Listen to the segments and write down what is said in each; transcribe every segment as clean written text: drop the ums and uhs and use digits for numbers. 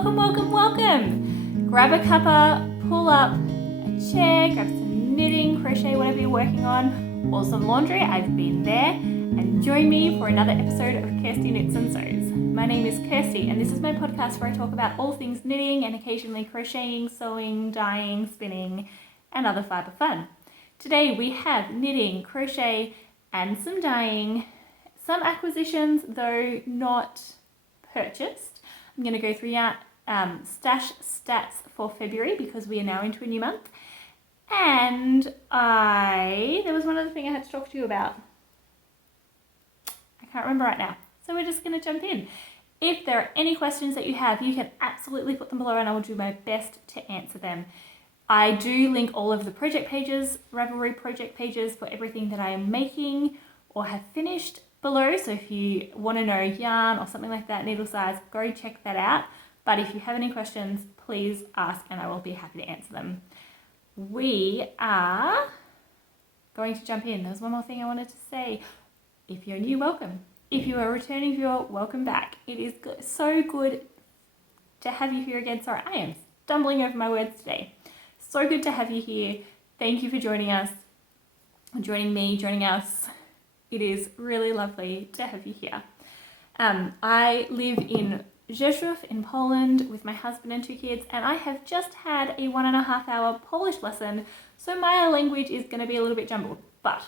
Welcome, welcome, welcome. Grab a cuppa, pull up a chair, grab some knitting, crochet, whatever you're working on, or some laundry, I've been there, and join me for another episode of Kirsty Knits and Sews. My name is Kirsty, and this is my podcast where I talk about all things knitting and occasionally crocheting, sewing, dyeing, spinning, and other fibre fun. Today we have knitting, crochet, and some dyeing, some acquisitions, though not purchased. I'm going to go through stash stats for February because we are now into a new month. And there was one other thing I had to talk to you about. I can't remember right now. So we're just going to jump in. If there are any questions that you have, you can absolutely put them below and I will do my best to answer them. I do link all of the project pages, Ravelry project pages for everything that I am making or have finished below. So if you want to know yarn or something like that, needle size, go check that out. But if you have any questions, please ask and I will be happy to answer them. We are going to jump in. There's one more thing I wanted to say. If you're new, welcome. If you are a returning viewer, welcome back. It is so good to have you here again. Sorry, I am stumbling over my words today. So good to have you here. Thank you for joining us, joining me, joining us. It is really lovely to have you here. I live in Rzeszów in Poland with my husband and 2 kids, and I have just had a 1.5 hour Polish lesson, so my language is going to be a little bit jumbled, but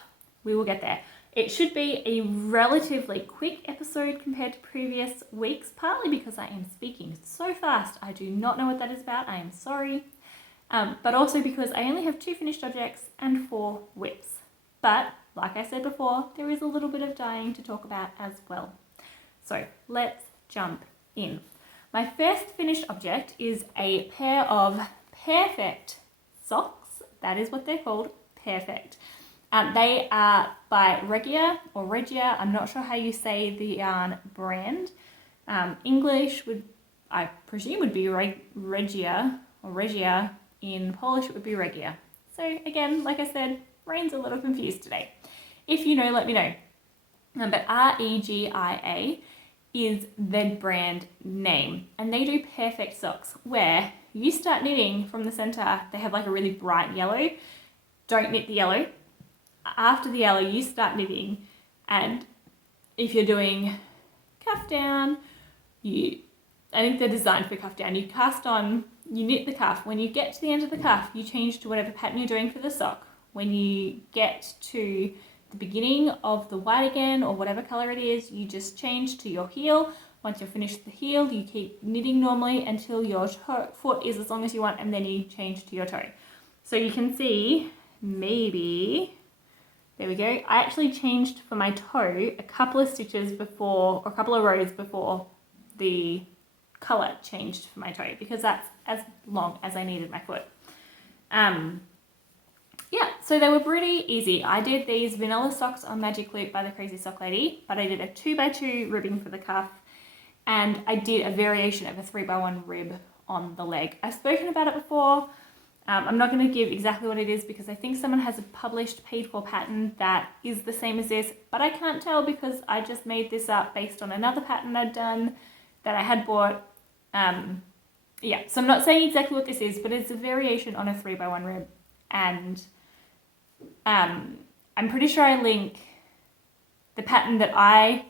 we will get there. It should be a relatively quick episode compared to previous weeks, partly because I am speaking so fast. I do not know what that is about. I am sorry. But also because I only have 2 finished objects and 4 whips. But like I said before, there is a little bit of dyeing to talk about as well. So let's jump in. My first finished object is a pair of Perfect socks. That is what they're called, Perfect. They are by Regia or Regia. I'm not sure how you say the yarn brand. English would, I presume, would be Regia or Regia. In Polish, it would be Regia. So again, like I said, brain's a little confused today. If you know, let me know. But Regia is the brand name, and they do Perfect socks where you start knitting from the center. They have like a really bright yellow. Don't knit the yellow. After the yellow, you start knitting, and if you're doing cuff down, I think they're designed for cuff down. You cast on, you knit the cuff. When you get to the end of the cuff, you change to whatever pattern you're doing for the sock. When you get to the beginning of the white again, or whatever color it is, you just change to your heel. Once you're finished the heel, you keep knitting normally until your foot is as long as you want, and then you change to your toe. So you can see, maybe, there we go. I actually changed for my toe a couple of stitches before, or a couple of rows before the color changed for my toe, because that's as long as I needed my foot. Yeah, so they were pretty easy. I did these vanilla socks on Magic Loop by the Crazy Sock Lady, but I did a 2x2 ribbing for the cuff, and I did a variation of a 3x1 rib on the leg. I've spoken about it before. I'm not going to give exactly what it is because I think someone has a published paid for pattern that is the same as this, but I can't tell because I just made this up based on another pattern I'd done that I had bought. Yeah, so I'm not saying exactly what this is, but it's a variation on a 3x1 rib, and I'm pretty sure I link the pattern that I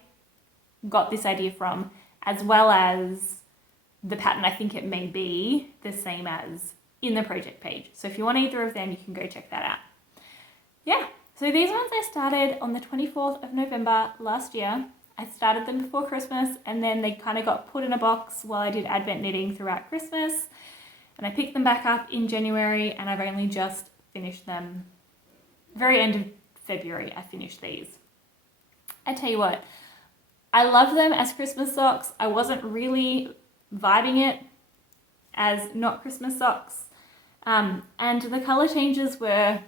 got this idea from, as well as the pattern I think it may be the same as in the project page. So if you want either of them, you can go check that out. Yeah, so these ones I started on the 24th of November last year. I started them before Christmas, and then they kind of got put in a box while I did Advent knitting throughout Christmas, and I picked them back up in January, and I've only just finished them. Very end of February, I finished these. I tell you what, I love them as Christmas socks. I wasn't really vibing it as not Christmas socks. And the color changes were,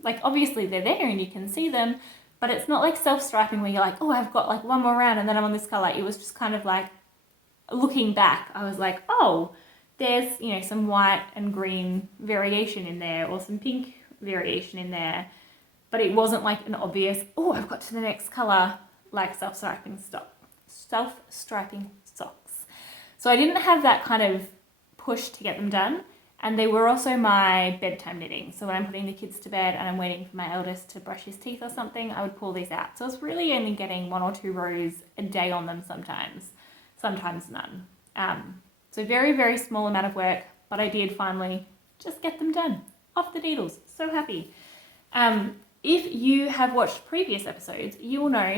like, obviously they're there and you can see them, but it's not like self-striping where you're like, oh, I've got like one more round and then I'm on this color. It was just kind of like, looking back, I was like, oh, there's, you know, some white and green variation in there, or some pink variation in there. But it wasn't like an obvious, oh, I've got to the next color, like self-striping socks. So I didn't have that kind of push to get them done. And they were also my bedtime knitting. So when I'm putting the kids to bed and I'm waiting for my eldest to brush his teeth or something, I would pull these out. So I was really only getting 1 or 2 rows a day on them sometimes none. So very, very small amount of work, but I did finally just get them done. Off the needles, so happy. If you have watched previous episodes, you will know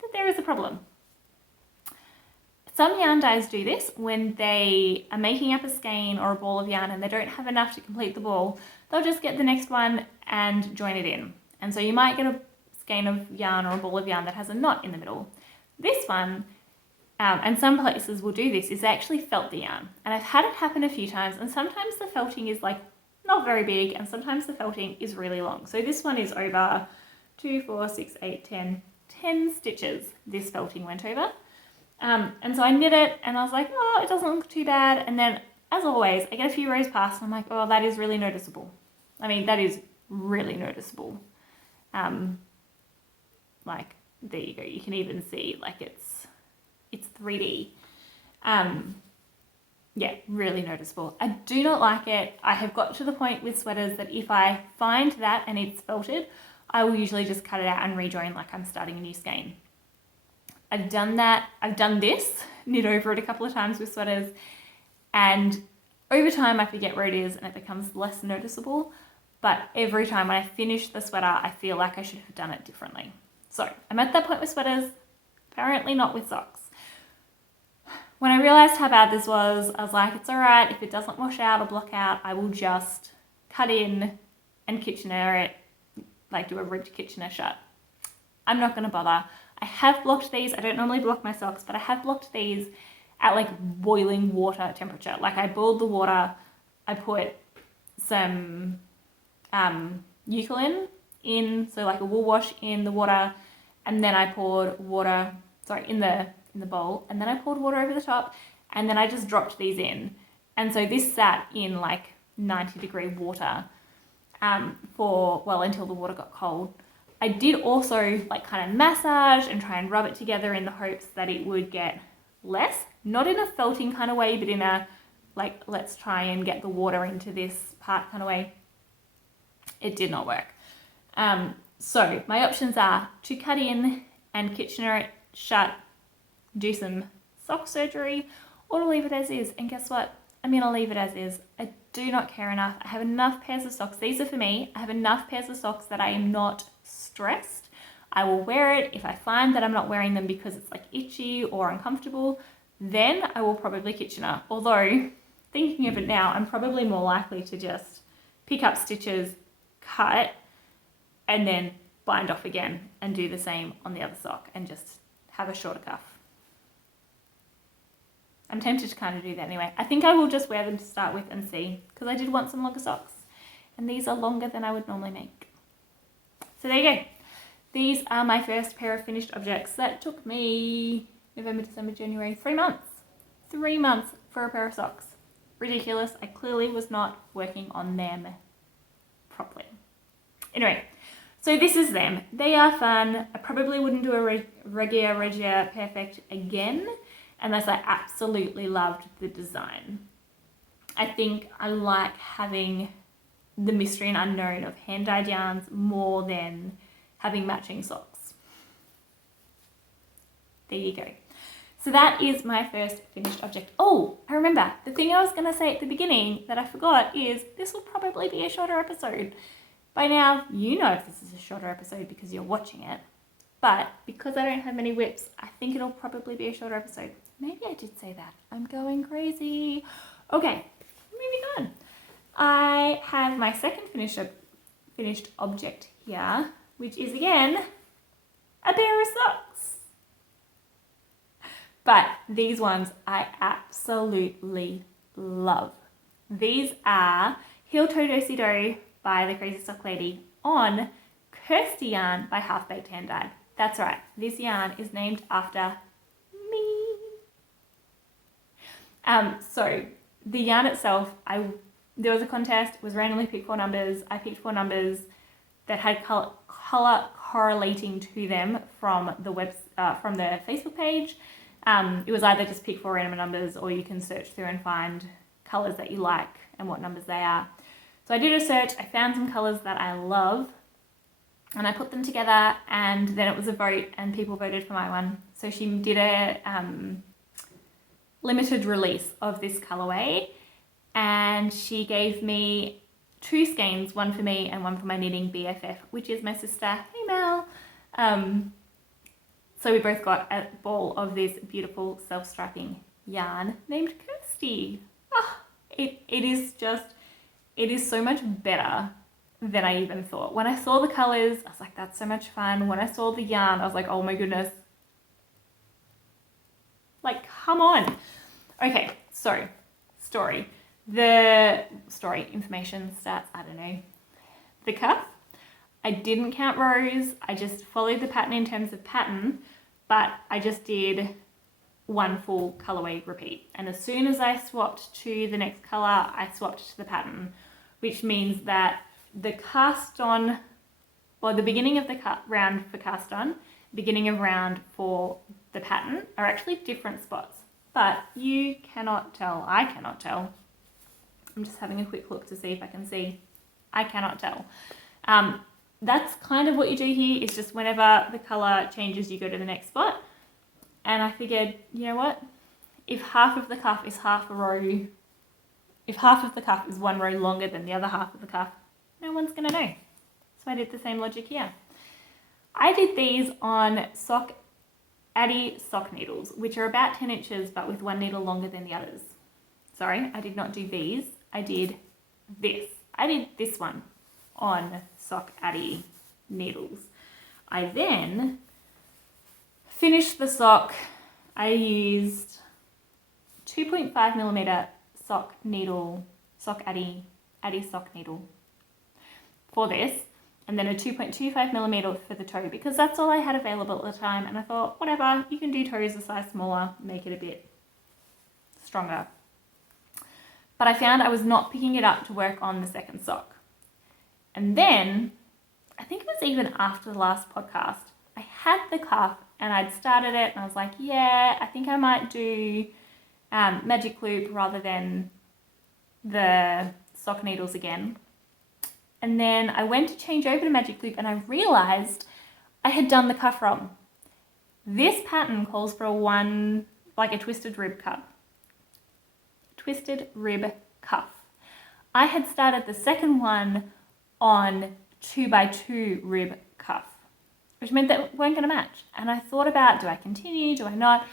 that there is a problem. Some yarn dyers do this when they are making up a skein or a ball of yarn and they don't have enough to complete the ball. They'll just get the next one and join it in. And so you might get a skein of yarn or a ball of yarn that has a knot in the middle. This one, and some places will do this, is they actually felt the yarn. And I've had it happen a few times, and sometimes the felting is like not very big and sometimes the felting is really long. So this one is over 2, 4, 6, 8, 10 stitches this felting went over. And so I knit it and I was like, oh, it doesn't look too bad. And then, as always, I get a few rows past and I'm like, oh, that is really noticeable. I mean, that is really noticeable. Like, there you go. You can even see, like, it's 3D. Yeah, really noticeable. I do not like it. I have got to the point with sweaters that if I find that and it's felted, I will usually just cut it out and rejoin like I'm starting a new skein. I've done that. I've done this, knit over it a couple of times with sweaters, and over time I forget where it is and it becomes less noticeable, but every time when I finish the sweater, I feel like I should have done it differently. So I'm at that point with sweaters, apparently not with socks. When I realized how bad this was, I was like, it's all right. If it doesn't wash out or block out, I will just cut in and Kitchener it, like do a ribbed Kitchener shut. I'm not going to bother. I have blocked these. I don't normally block my socks, but I have blocked these at like boiling water temperature. Like I boiled the water, I put some eucalyptus in, so like a wool wash in the water, and then I poured water, in the bowl, and then I poured water over the top, and then I just dropped these in. And so this sat in like 90-degree water until the water got cold. I did also like kind of massage and try and rub it together in the hopes that it would get less, not in a felting kind of way, but in a like, let's try and get the water into this part kind of way. It did not work. So my options are to cut in and Kitchener it shut, do some sock surgery, or to leave it as is. And guess what? I'm going to leave it as is. I do not care enough. I have enough pairs of socks. These are for me. I have enough pairs of socks that I am not stressed. I will wear it. If I find that I'm not wearing them because it's like itchy or uncomfortable, then I will probably Kitchener. Although, thinking of it now, I'm probably more likely to just pick up stitches, cut, and then bind off again and do the same on the other sock and just have a shorter cuff. I'm tempted to kind of do that anyway. I think I will just wear them to start with and see, because I did want some longer socks. And these are longer than I would normally make. So there you go. These are my first pair of finished objects. That took me November, December, January, 3 months. 3 months for a pair of socks. Ridiculous. I clearly was not working on them properly. Anyway, so this is them. They are fun. I probably wouldn't do a Regia Perfect again, unless I absolutely loved the design. I think I like having the mystery and unknown of hand-dyed yarns more than having matching socks. There you go. So that is my first finished object. Oh, I remember, the thing I was going to say at the beginning that I forgot is this will probably be a shorter episode. By now, you know if this is a shorter episode because you're watching it. But because I don't have many whips, I think it'll probably be a shorter episode. Maybe I did say that. I'm going crazy. Okay, moving on. I have my second finished object here, which is again a pair of socks. But these ones I absolutely love. These are Heel Toe Do-Si Do by the Crazy Sock Lady on Kirsty yarn by Half Baked Hand Dyed. That's right, this yarn is named after me. So the yarn itself, there was a contest, it was randomly picked 4 numbers. I picked 4 numbers that had color correlating to them from the Facebook page. It was either just pick 4 random numbers or you can search through and find colours that you like and what numbers they are. So I did a search, I found some colours that I love, and I put them together, and then it was a vote and people voted for my one. So she did a limited release of this colourway, and she gave me 2 skeins, one for me and one for my knitting BFF, which is my sister. Hey Mel. So we both got a ball of this beautiful self-striping yarn named Kirsty. Oh, it is so much better than I even thought. When I saw the colours, I was like, that's so much fun. When I saw the yarn, I was like, oh my goodness. Like, come on. Okay, so, story. The story information starts, I don't know, the cuff. I didn't count rows. I just followed the pattern in terms of pattern, but I just did one full colorway repeat. And as soon as I swapped to the next color, I swapped to the pattern, which means that the cast on, or the beginning of the round for cast on, beginning of round for the pattern are actually different spots, but you cannot tell. I cannot tell. I'm just having a quick look to see if I can see. I cannot tell. That's kind of what you do here, is just whenever the color changes, you go to the next spot. And I figured, you know what? If half of the cuff is half a row, if half of the cuff is one row longer than the other half of the cuff, no one's gonna know. So I did the same logic here. I did these on Addy sock needles, which are about 10 inches, but with one needle longer than the others. Sorry, I did not do these. I did this. I did this one on sock Addy needles. I then finished the sock. I used 2.5mm sock needle, sock Addy sock needle for this, and then a 2.25mm for the toe, because that's all I had available at the time. And I thought, whatever, you can do toes a size smaller, make it a bit stronger. But I found I was not picking it up to work on the second sock. And then, I think it was even after the last podcast, I had the cuff and I'd started it and I was like, yeah, I think I might do magic loop rather than the sock needles again. And then I went to change over to magic loop and I realized I had done the cuff wrong. This pattern calls for a twisted rib cuff. Twisted rib cuff. I had started the second one on 2x2 rib cuff, which meant that it weren't going to match. And I thought about, do I continue, do I not?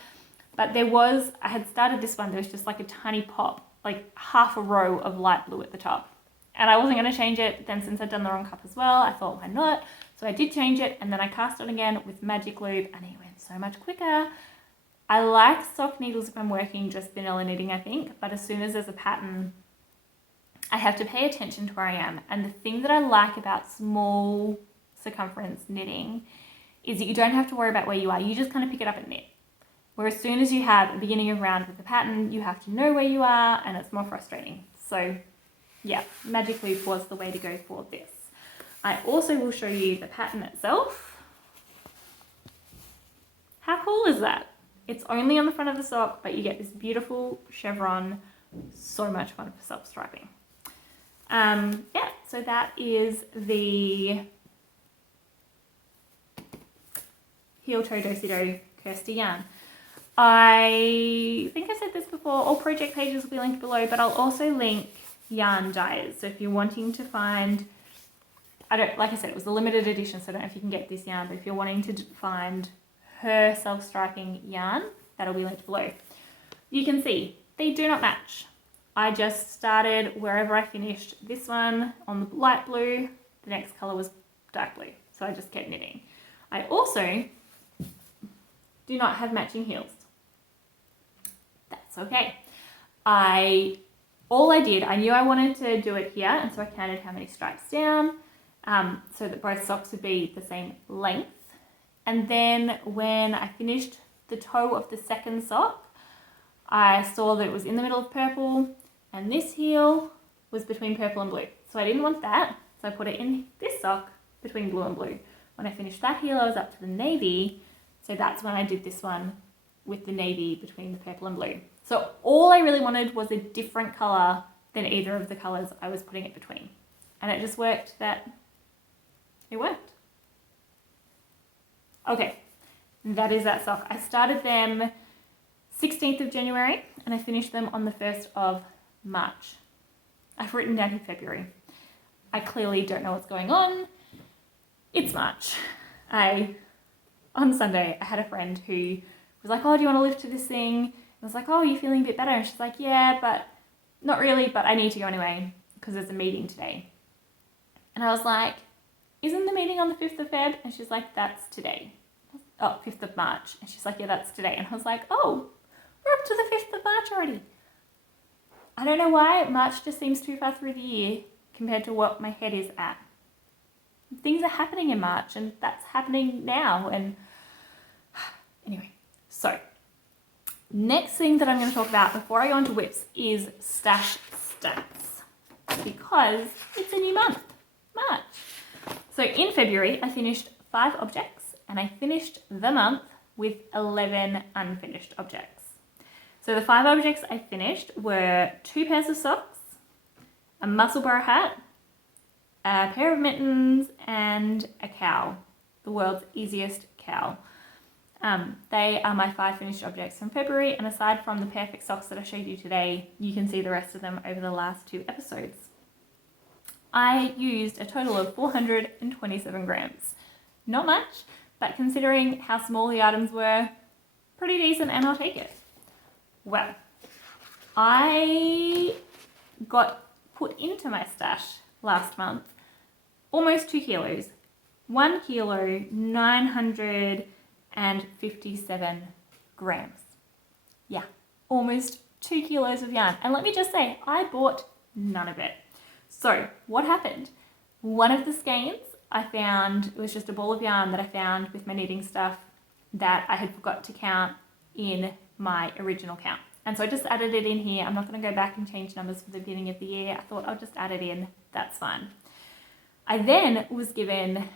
But I had started this one, there was just like a tiny pop, like half a row of light blue at the top. And I wasn't going to change it. But then since I'd done the wrong cuff as well, I thought, why not? So I did change it, and then I cast on again with magic loop, and it went so much quicker. I like sock needles if I'm working just vanilla knitting, I think, but as soon as there's a pattern, I have to pay attention to where I am. And the thing that I like about small circumference knitting is that you don't have to worry about where you are. You just kind of pick it up and knit. Where as soon as you have a beginning of round with a pattern, you have to know where you are, and it's more frustrating. So yeah, magic loop was the way to go for this. I also will show you the pattern itself. How cool is that? It's only on the front of the sock, but you get this beautiful chevron. So much fun for self-striping. Yeah, so that is the Heel Toe Do Kirsty yarn. I think I said this before, all project pages will be linked below, but I'll also link yarn dyers. So if you're wanting to find, like I said, it was a limited edition, so I don't know if you can get this yarn, but if you're wanting to find her self-striping yarn, that'll be linked below. You can see they do not match. I just started wherever I finished this one on the light blue, the next color was dark blue, so I just kept knitting. I also do not have matching heels. That's okay. I knew I wanted to do it here, and so I counted how many stripes down, so that both socks would be the same length. And then when I finished the toe of the second sock, I saw that it was in the middle of purple, and this heel was between purple and blue. So I didn't want that, so I put it in this sock between blue and blue. When I finished that heel, I was up to the navy, so that's when I did this one with the navy between the purple and blue. So all I really wanted was a different color than either of the colors I was putting it between. And it just worked that it worked. Okay, that is that sock. I started them 16th of January and I finished them on the 1st of March. I've written down here February. I clearly don't know what's going on. It's March. On Sunday, I had a friend who was like, oh, do you want to lift to this thing? I was like, oh, are you feeling a bit better? And she's like, yeah, but not really, but I need to go anyway because there's a meeting today. And I was like, isn't the meeting on the 5th of Feb? And she's like, that's today. Oh, 5th of March. And she's like, yeah, that's today. And I was like, oh, we're up to the 5th of March already. I don't know why March just seems too far through the year compared to what my head is at. Things are happening in March and that's happening now. And anyway, so next thing that I'm going to talk about before I go on to whips is stash stats because it's a new month, March. So in February, I finished 5 objects and I finished the month with 11 unfinished objects. So the 5 objects I finished were 2 pairs of socks, a Musselburgh hat, a pair of mittens, and a cow, the world's easiest cow. They are my 5 finished objects from February, and aside from the perfect socks that I showed you today, you can see the rest of them over the last 2 episodes. I used a total of 427 grams. Not much, but considering how small the items were, pretty decent, and I'll take it. Well, I got put into my stash last month almost 2 kilos. 1 kilo, 957 grams. Yeah, almost 2 kilos of yarn. And let me just say, I bought none of it. So what happened? One of the skeins I found, it was just a ball of yarn that I found with my knitting stuff that I had forgot to count in my original count. And so I just added it in here. I'm not going to go back and change numbers for the beginning of the year. I thought I'll just add it in. That's fine. I then was given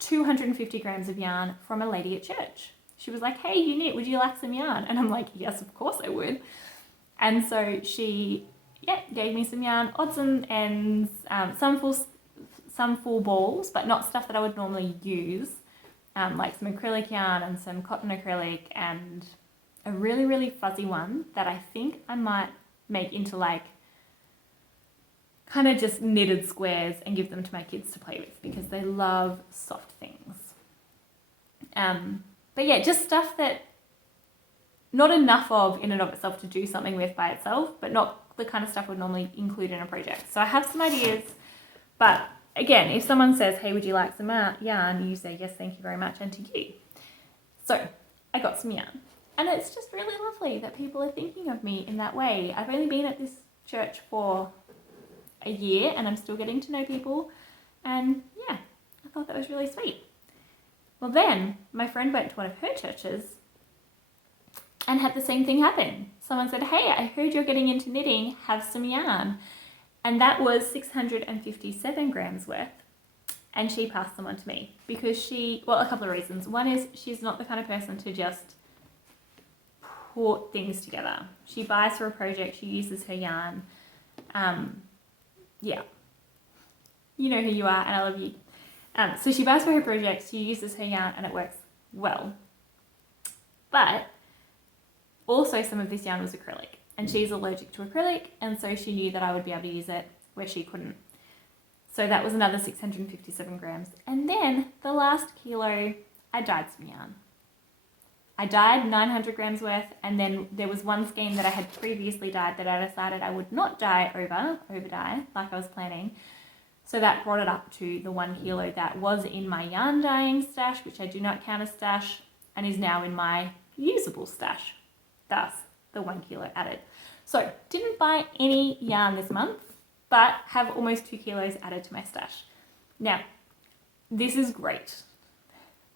250 grams of yarn from a lady at church. She was like, hey, you knit, would you like some yarn? And I'm like, yes, of course I would. And so she gave me some yarn, odds and ends, some full balls, but not stuff that I would normally use, like some acrylic yarn and some cotton acrylic and a really, really fuzzy one that I think I might make into like kind of just knitted squares and give them to my kids to play with because they love soft things. But yeah, just stuff that not enough of in and of itself to do something with by itself, but not the kind of stuff I would normally include in a project. So I have some ideas, but again, if someone says, hey, would you like some yarn? You say, yes, thank you very much, and to you. So I got some yarn. And it's just really lovely that people are thinking of me in that way. I've only been at this church for a year and I'm still getting to know people. And yeah, I thought that was really sweet. Well, then my friend went to one of her churches and had the same thing happen. Someone said, hey, I heard you're getting into knitting, have some yarn. And that was 657 grams worth. And she passed them on to me because a couple of reasons. One is she's not the kind of person to just put things together. She buys for a project, she uses her yarn. Yeah. You know who you are and I love you. So she buys for her project, she uses her yarn and it works well. But also some of this yarn was acrylic and she's allergic to acrylic and so she knew that I would be able to use it where she couldn't. So that was another 657 grams. And then the last kilo, I dyed some yarn. I dyed 900 grams worth and then there was one skein that I had previously dyed that I decided I would not dye over dye like I was planning. So that brought it up to the 1 kilo that was in my yarn dyeing stash, which I do not count as stash, and is now in my usable stash. Thus, the 1 kilo added. So, didn't buy any yarn this month, but have almost 2 kilos added to my stash. Now, this is great.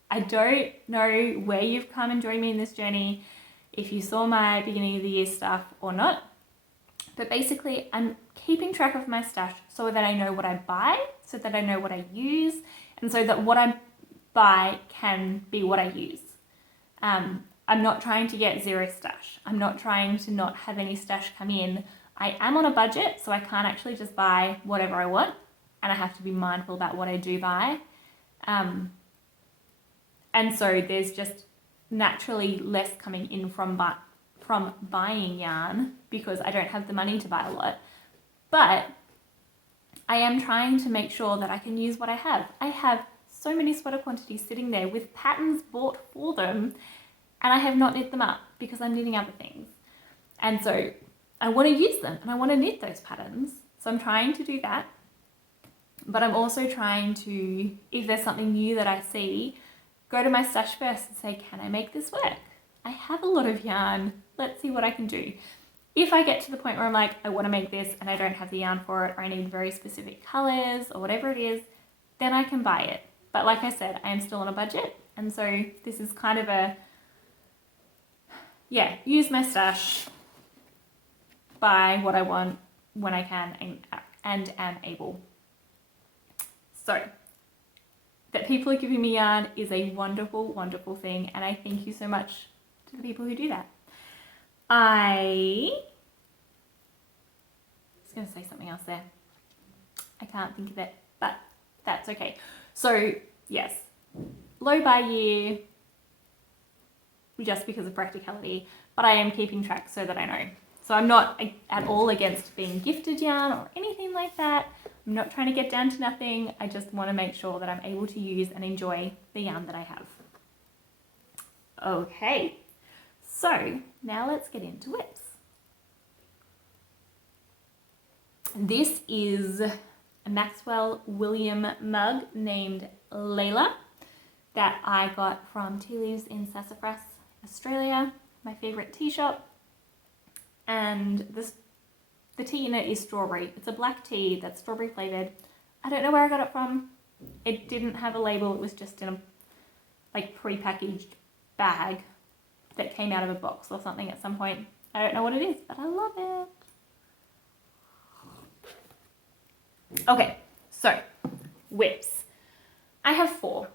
I don't know where you've come and joined me in this journey, if you saw my beginning of the year stuff or not, but basically I'm keeping track of my stash so that I know what I buy, so that I know what I use, and so that what I buy can be what I use. I'm not trying to get zero stash. I'm not trying to not have any stash come in. I am on a budget, so I can't actually just buy whatever I want, and I have to be mindful about what I do buy. And so there's just naturally less coming in from buying yarn because I don't have the money to buy a lot. But I am trying to make sure that I can use what I have. I have so many sweater quantities sitting there with patterns bought for them, and I have not knit them up because I'm knitting other things. And so I want to use them and I want to knit those patterns. So I'm trying to do that. But I'm also trying to, if there's something new that I see, go to my stash first and say, can I make this work? I have a lot of yarn. Let's see what I can do. If I get to the point where I'm like, I want to make this and I don't have the yarn for it, or I need very specific colors or whatever it is, then I can buy it. But like I said, I am still on a budget. And so this is kind of a, yeah, use my stash, buy what I want when I can and am able. So that people are giving me yarn is a wonderful, wonderful thing. And I thank you so much to the people who do that. I was going to say something else there. I can't think of it, but that's okay. So yes, low buy year just because of practicality, but I am keeping track so that I know. So I'm not at all against being gifted yarn or anything like that. I'm not trying to get down to nothing. I just want to make sure that I'm able to use and enjoy the yarn that I have. Okay, so now let's get into whips. This is a Maxwell William mug named Layla that I got from Tea Leaves in Sassafras, Australia, my favourite tea shop. And the tea in it is strawberry. It's a black tea that's strawberry flavoured. I don't know where I got it from. It didn't have a label. It was just in a like pre-packaged bag that came out of a box or something at some point. I don't know what it is, but I love it. Okay, so whips. I have 4.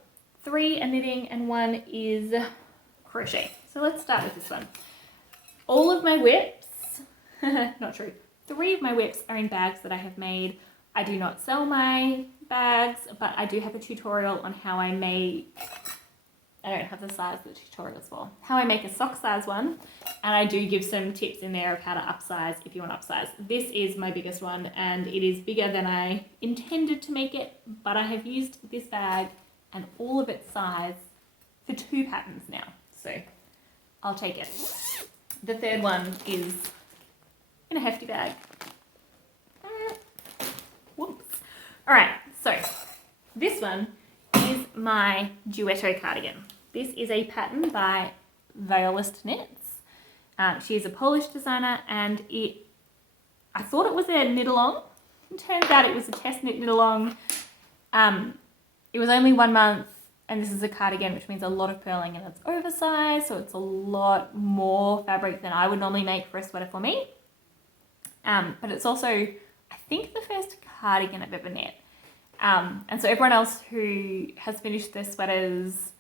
3 are knitting and 1 is crochet. So let's start with this one. All of my whips, not true, 3 of my whips are in bags that I have made. I do not sell my bags, but I do have a tutorial on how I make, I don't have the size that the tutorial is for, how I make a sock size one, and I do give some tips in there of how to upsize if you want to upsize. This is my biggest one, and it is bigger than I intended to make it, but I have used this bag and all of its size for 2 patterns now, so I'll take it. The third one is in a hefty bag. Whoops. All right, so this one is my duetto cardigan. This is a pattern by Violist Knits. She is a Polish designer, and I thought it was a knit along. It turns out it was a test knit along. It was only 1 month, and this is a cardigan, which means a lot of purling, and it's oversized, so it's a lot more fabric than I would normally make for a sweater for me. But it's also, I think, the first cardigan I've ever knit. And so everyone else who has finished their sweaters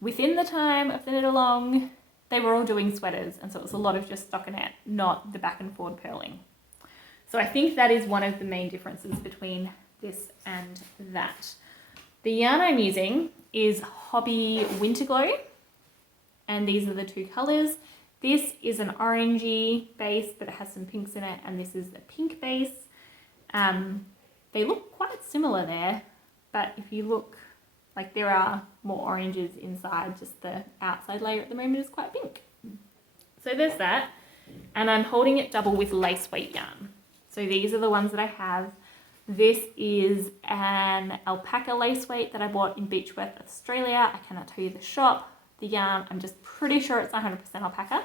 within the time of the knit along, they were all doing sweaters, and so it was a lot of just stockinette, not the back and forward purling. So I think that is one of the main differences between this and that. The yarn I'm using is Hobby Winterglow, and these are the 2 colours. This is an orangey base, but it has some pinks in it, and this is the pink base. They look quite similar there, but if you look, like, there are more oranges inside, just the outside layer at the moment is quite pink. So there's that, and I'm holding it double with lace weight yarn. So these are the ones that I have. This is an alpaca lace weight that I bought in Beechworth, Australia. I cannot tell you the shop. The yarn, I'm just pretty sure it's 100% alpaca.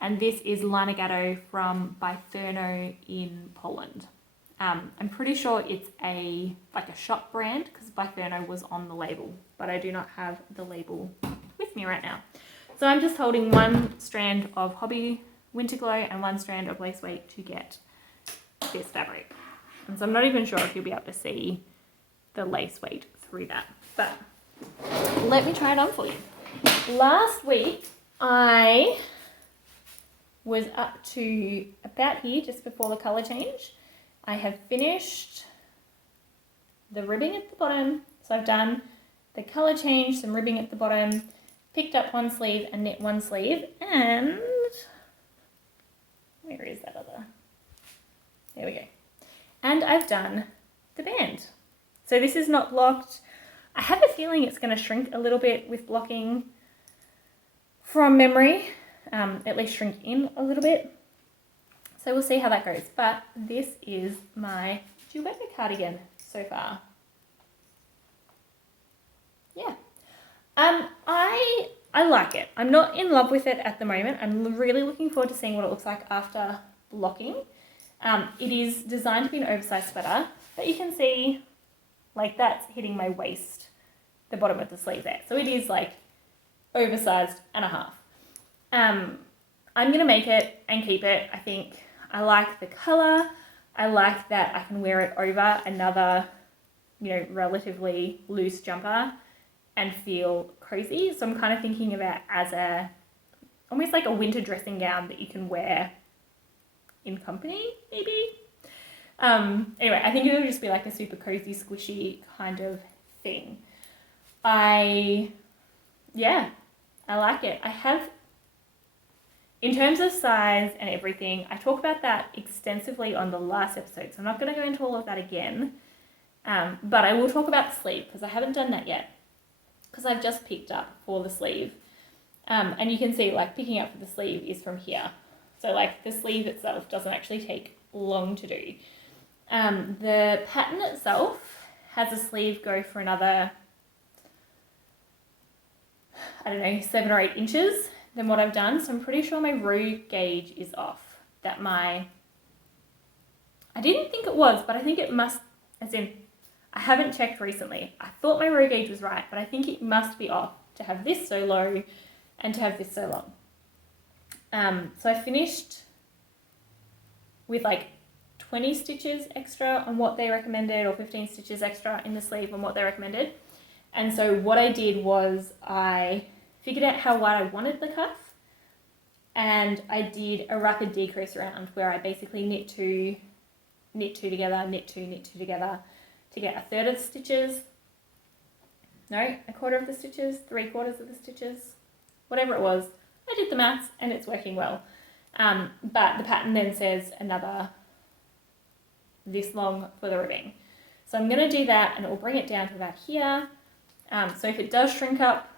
And this is Linegato from Bifurno in Poland. I'm pretty sure it's like a shop brand because Bifurno was on the label, but I do not have the label with me right now. So I'm just holding 1 strand of Hobby Winterglow and 1 strand of lace weight to get this fabric. And so I'm not even sure if you'll be able to see the lace weight through that, but let me try it on for you. Last week I was up to about here just before the colour change. I have finished the ribbing at the bottom. So I've done the colour change, some ribbing at the bottom, picked up one sleeve and knit one sleeve, and where is that other? There we go. And I've done the band. So this is not blocked. I have a feeling it's going to shrink a little bit with blocking from memory, at least shrink in a little bit. So we'll see how that goes. But this is my duetto cardigan so far. Yeah. I like it. I'm not in love with it at the moment. I'm really looking forward to seeing what it looks like after blocking. It is designed to be an oversized sweater, but you can see like that's hitting my waist, the bottom of the sleeve there. So it is like oversized and a half. I'm going to make it and keep it. I think I like the color. I like that I can wear it over another, relatively loose jumper and feel cozy. So I'm kind of thinking of it as almost like a winter dressing gown that you can wear in company, maybe. Anyway, I think it'll just be like a super cozy, squishy kind of thing. I like it. I have, in terms of size and everything, I talk about that extensively on the last episode, so I'm not going to go into all of that again. But I will talk about the sleeve because I haven't done that yet, because I've just picked up for the sleeve. And you can see like picking up for the sleeve is from here. So like the sleeve itself doesn't actually take long to do. The pattern itself has a sleeve go for another, 7 or 8 inches than what I've done. So I'm pretty sure my row gauge is off. I didn't think it was, but I think it must, as in, I haven't checked recently. I thought my row gauge was right, but I think it must be off to have this so low and to have this so long. So I finished with like 20 stitches extra on what they recommended, or 15 stitches extra in the sleeve on what they recommended. And so what I did was I figured out how wide I wanted the cuff, and I did a rapid decrease round where I basically knit two together, knit two together to get 1/3 of the stitches. No, 1/4 of the stitches, 3/4 of the stitches, whatever it was. I did the maths and it's working well. But the pattern then says another this long for the ribbing. So I'm going to do that and it will bring it down to about here. So if it does shrink up,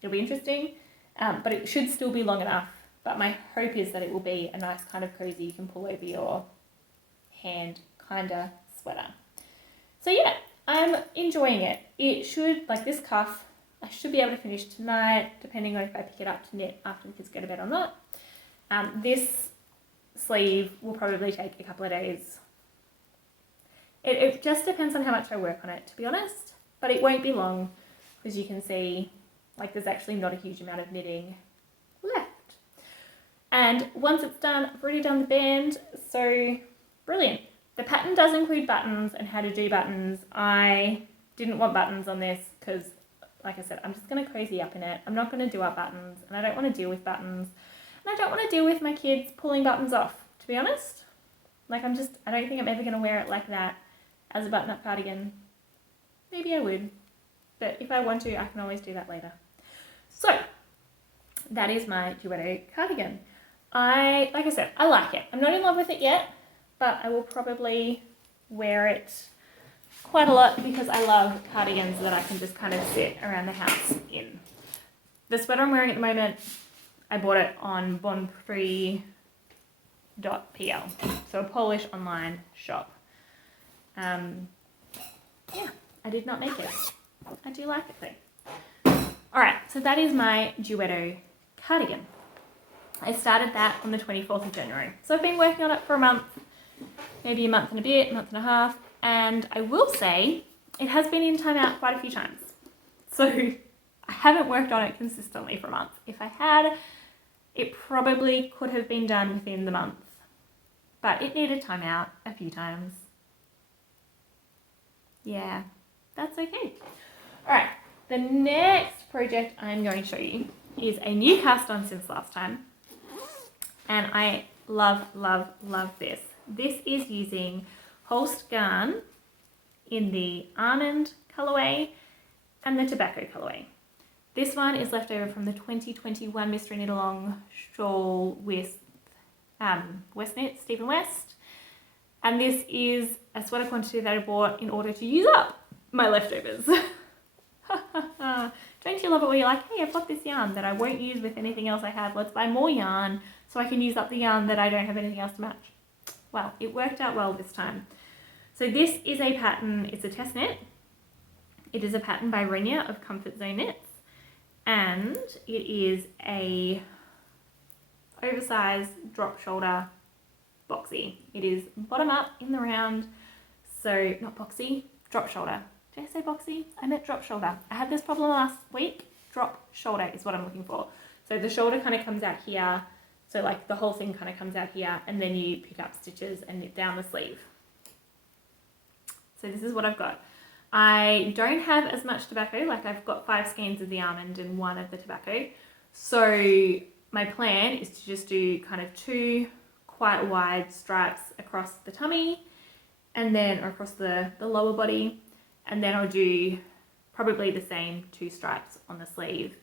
it'll be interesting, but it should still be long enough. But my hope is that it will be a nice kind of cozy, you can pull over your hand kind of sweater. So yeah, I'm enjoying it. It should, like this cuff, I should be able to finish tonight, depending on if I pick it up to knit after the kids go to bed or not. This sleeve will probably take a couple of days. It just depends on how much I work on it, to be honest, but it won't be long, because you can see like there's actually not a huge amount of knitting left. And once it's done, I've already done the band, so brilliant. The pattern does include buttons and how to do buttons. I didn't want buttons on this because, like I said, I'm just going to cozy up in it. I'm not going to do up buttons, and I don't want to deal with buttons. And I don't want to deal with my kids pulling buttons off, to be honest. Like I don't think I'm ever going to wear it like that as a button-up cardigan. Maybe I would, but if I want to, I can always do that later. So, that is my duetto cardigan. Like I said, I like it. I'm not in love with it yet, but I will probably wear it quite a lot because I love cardigans that I can just kind of sit around the house in. The sweater I'm wearing at the moment, I bought it on bonprix.pl, so a Polish online shop. Yeah, I did not make it. I do like it though. Alright, so that is my duetto cardigan. I started that on the 24th of January. So I've been working on it for a month, maybe a month and a bit, month and a half, and I will say it has been in timeout quite a few times. So I haven't worked on it consistently for a month. If I had, it probably could have been done within the month, but it needed timeout a few times. Yeah, that's okay. All right, the next project I'm going to show you is a new cast on since last time, and I love, love, love this. This is using Holst yarn in the almond colorway and the tobacco colorway. This one is left over from the 2021 Mystery Knit Along shawl with West Knit, Stephen West. And this is a sweater quantity that I bought in order to use up my leftovers. Don't you love it where you're like, hey, I've got this yarn that I won't use with anything else I have. Let's buy more yarn so I can use up the yarn that I don't have anything else to match. Well, it worked out well this time. So this is a pattern, it's a test knit. It is a pattern by Renia of Comfort Zone Knits. And it is a oversized drop shoulder boxy. It is bottom up in the round. So not boxy, drop shoulder. Did I say boxy? I meant drop shoulder. I had this problem last week. Drop shoulder is what I'm looking for. So the shoulder kind of comes out here. So like the whole thing kind of comes out here, and then you pick up stitches and knit down the sleeve. So this is what I've got. I don't have as much tobacco, like I've got 5 skeins of the almond and 1 of the tobacco. So my plan is to just do kind of 2 quite wide stripes across the tummy and then across the lower body. And then I'll do probably the same 2 stripes on the sleeve.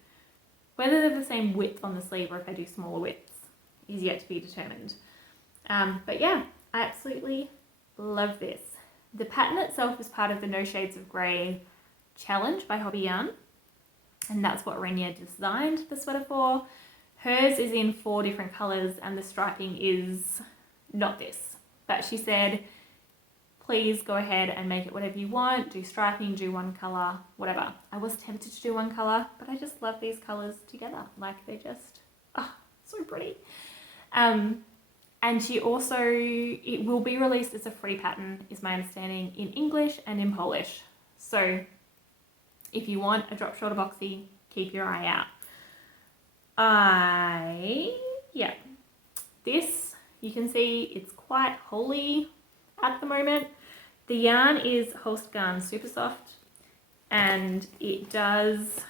Whether they're the same width on the sleeve or if I do smaller widths is yet to be determined. But yeah, I absolutely love this. The pattern itself is part of the No Shades of Grey challenge by Hobby Yarn. And that's what Renia designed the sweater for. Hers is in 4 different colours and the striping is not this. But she said, please go ahead and make it whatever you want. Do striping, do one colour, whatever. I was tempted to do one colour, but I just love these colours together. Like they're just, so pretty. And she also, it will be released as a free pattern, is my understanding, in English and in Polish. So if you want a drop shoulder boxy, keep your eye out. This, you can see it's quite holey at the moment. The yarn is Holst Yarn Super Soft, and it does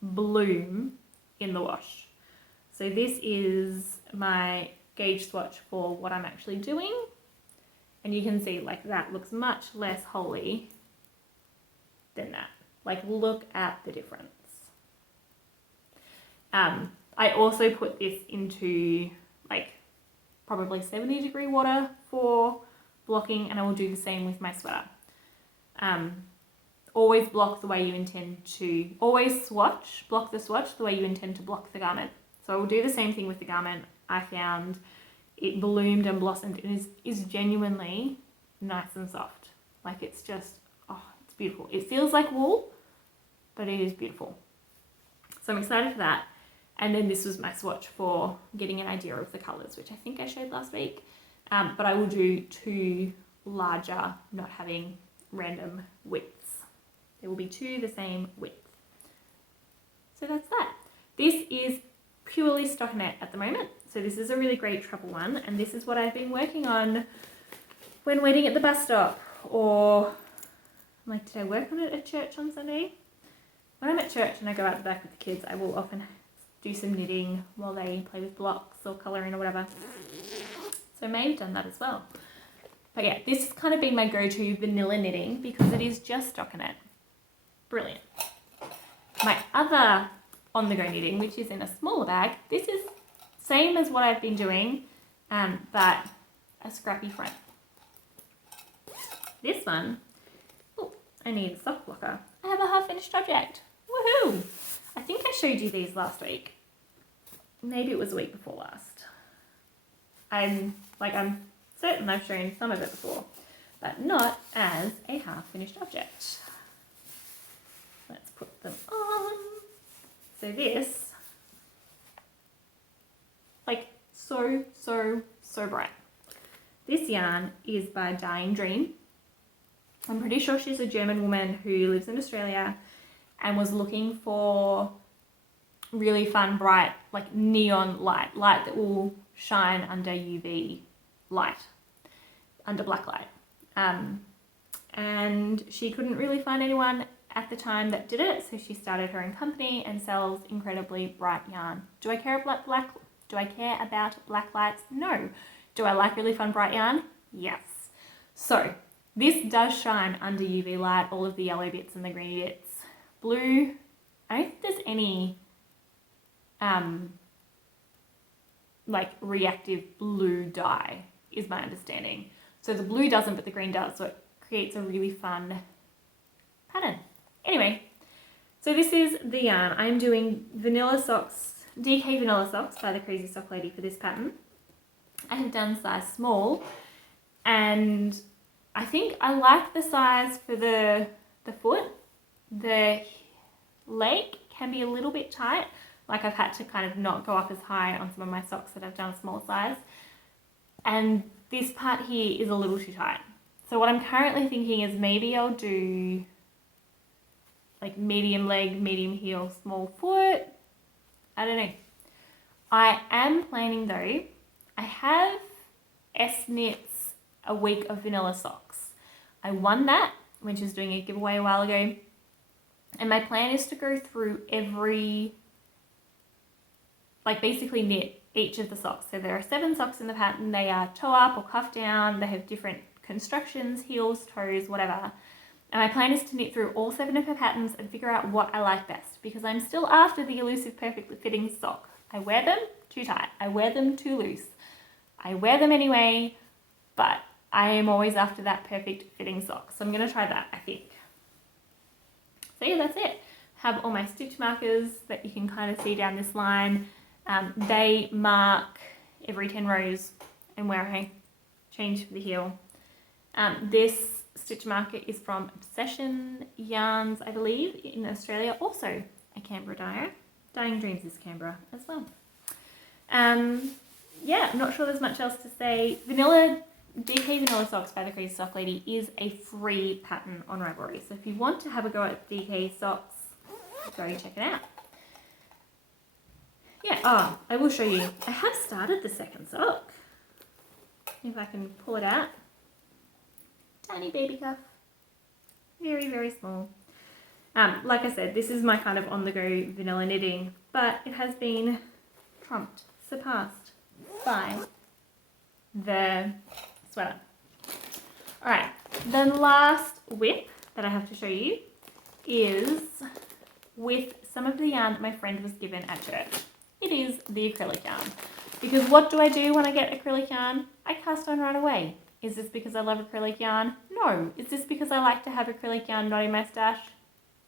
bloom in the wash. So this is my gauge swatch for what I'm actually doing, and you can see like that looks much less holey than that. Like look at the difference. I also put this into like probably 70-degree water for blocking, and I will do the same with my sweater. Always block the way you intend to, always block the swatch the way you intend to block the garment. So I will do the same thing with the garment. I found it bloomed and blossomed and is genuinely nice and soft. Like it's just, it's beautiful. It feels like wool, but it is beautiful. So I'm excited for that. And then this was my swatch for getting an idea of the colours, which I think I showed last week. But I will do 2 larger, not having random widths. There will be 2 the same width. So that's that. This is purely stockinette at the moment. So this is a really great travel one, and this is what I've been working on when waiting at the bus stop, or like, did I work on it at church on Sunday? When I'm at church and I go out the back with the kids, I will often do some knitting while they play with blocks or colouring or whatever. So I may have done that as well. But yeah, this has kind of been my go-to vanilla knitting because it is just stockinette. Brilliant. My other on-the-go knitting, which is in a smaller bag, this is same as what I've been doing, but a scrappy front. This one, I need a sock blocker. I have a half-finished object. Woohoo! I think I showed you these last week. Maybe it was the week before last. I'm certain I've shown some of it before, but not as a half-finished object. Let's put them on. So this, like so bright. This yarn is by Dying Dream. I'm pretty sure she's a German woman who lives in Australia and was looking for really fun, bright, like neon light that will shine under UV light, under black light. And she couldn't really find anyone at the time that did it, so she started her own company and sells incredibly bright yarn. Do I care about black lights? No. Do I like really fun bright yarn? Yes. So this does shine under UV light, all of the yellow bits and the green bits. Blue, I don't think there's any like reactive blue dye, is my understanding. So the blue doesn't, but the green does, so it creates a really fun pattern. Anyway, so this is the yarn. I'm doing vanilla socks, DK vanilla socks by the Crazy Sock Lady for this pattern. I have done size small, and I think I like the size for the foot. The leg can be a little bit tight, like I've had to kind of not go up as high on some of my socks that I've done a small size. And this part here is a little too tight. So what I'm currently thinking is maybe I'll do like medium leg, medium heel, small foot. I don't know. I am planning though, I have S-Knits a week of vanilla socks. I won that when she was doing a giveaway a while ago. And my plan is to go through every, like basically knit each of the socks. So there are 7 socks in the pattern. They are toe up or cuff down. They have different constructions, heels, toes, whatever. And my plan is to knit through all 7 of her patterns and figure out what I like best, because I'm still after the elusive perfectly fitting sock. I wear them too tight. I wear them too loose. I wear them anyway, but I am always after that perfect fitting sock. So I'm going to try that, I think. So yeah, that's it. Have all my stitch markers that you can kind of see down this line. They mark every 10 rows and where I change the heel. This stitch marker is from Obsession Yarns, I believe, in Australia. Also a Canberra dyer. Dyeing Dreams is Canberra as well. Yeah, I'm not sure there's much else to say. DK Vanilla Socks by the Crazy Sock Lady is a free pattern on Ravelry. So if you want to have a go at DK socks, go check it out. Yeah, oh, I will show you. I have started the second sock. If I can pull it out. Tiny baby cuff. Very, very small. Like I said, this is my kind of on-the-go vanilla knitting, but it has been trumped, surpassed by the sweater. Alright, the last whip that I have to show you is with some of the yarn that my friend was given at church. It is the acrylic yarn. Because what do I do when I get acrylic yarn? I cast on right away. Is this because I love acrylic yarn? No. Is this because I like to have acrylic yarn not in my stash?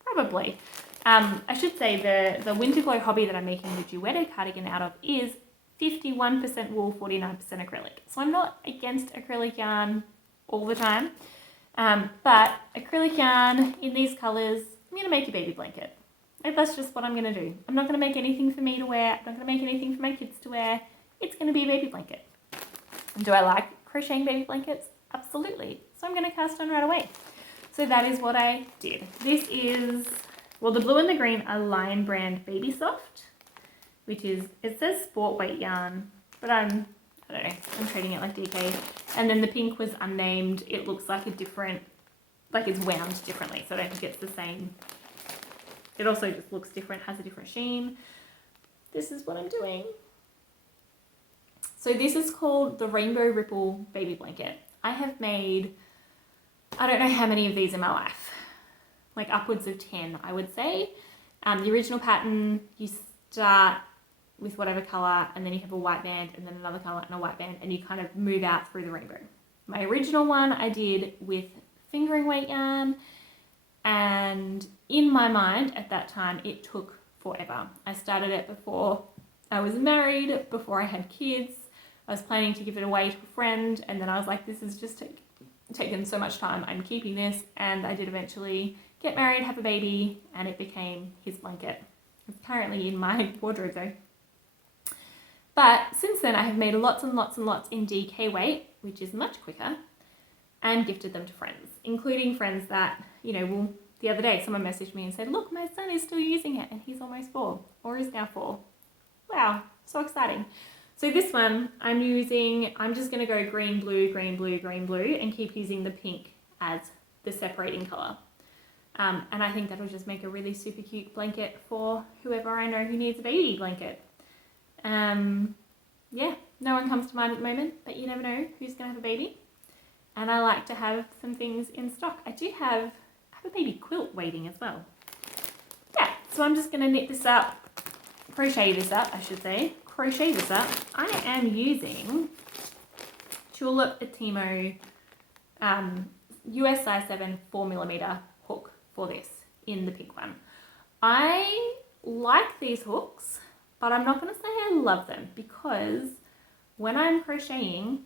Probably. I should say the Winter Glow hobby that I'm making the duetto cardigan out of is 51% wool, 49% acrylic. So I'm not against acrylic yarn all the time, but acrylic yarn in these colours, I'm going to make a baby blanket. Like, that's just what I'm going to do. I'm not going to make anything for me to wear. I'm not going to make anything for my kids to wear. It's going to be a baby blanket. And do I like crocheting baby blankets? Absolutely. So I'm going to cast on right away. So that is what I did. This is, well, the blue and the green are Lion Brand Baby Soft, which is, it says sport weight yarn, but I don't know, I'm treating it like DK. And then the pink was unnamed. It looks like a different, like it's wound differently, so I don't think it's the same. It also just looks different, has a different sheen. This is what I'm doing. So this is called the Rainbow Ripple Baby Blanket. I have made, I don't know how many of these in my life, like upwards of 10, I would say. The original pattern, you start with whatever colour, and then you have a white band, and then another colour and a white band, and you kind of move out through the rainbow. My original one I did with fingering weight yarn, and in my mind at that time it took forever. I started it before I was married, before I had kids. I was planning to give it away to a friend, and then I was like, this is just taken so much time, I'm keeping this. And I did eventually get married, have a baby, and it became his blanket. It's currently in my wardrobe though. But since then I have made lots and lots and lots in DK weight, which is much quicker, and gifted them to friends, including friends that, you know, will, the other day someone messaged me and said, look, my son is still using it and he's almost 4, or is now 4. Wow, so exciting. So this one I'm just going to go green, blue, green, blue, green, blue, and keep using the pink as the separating colour. And I think that'll just make a really super cute blanket for whoever I know who needs a baby blanket. Yeah, no one comes to mind at the moment, but you never know who's going to have a baby. And I like to have some things in stock. I have a baby quilt waiting as well. Yeah, so I'm just going to knit this up, crochet this up, I should say. Crochet this up. I am using Tulip Atimo US size 7 4mm hook for this in the pink one. I like these hooks, but I'm not going to say I love them because when I'm crocheting,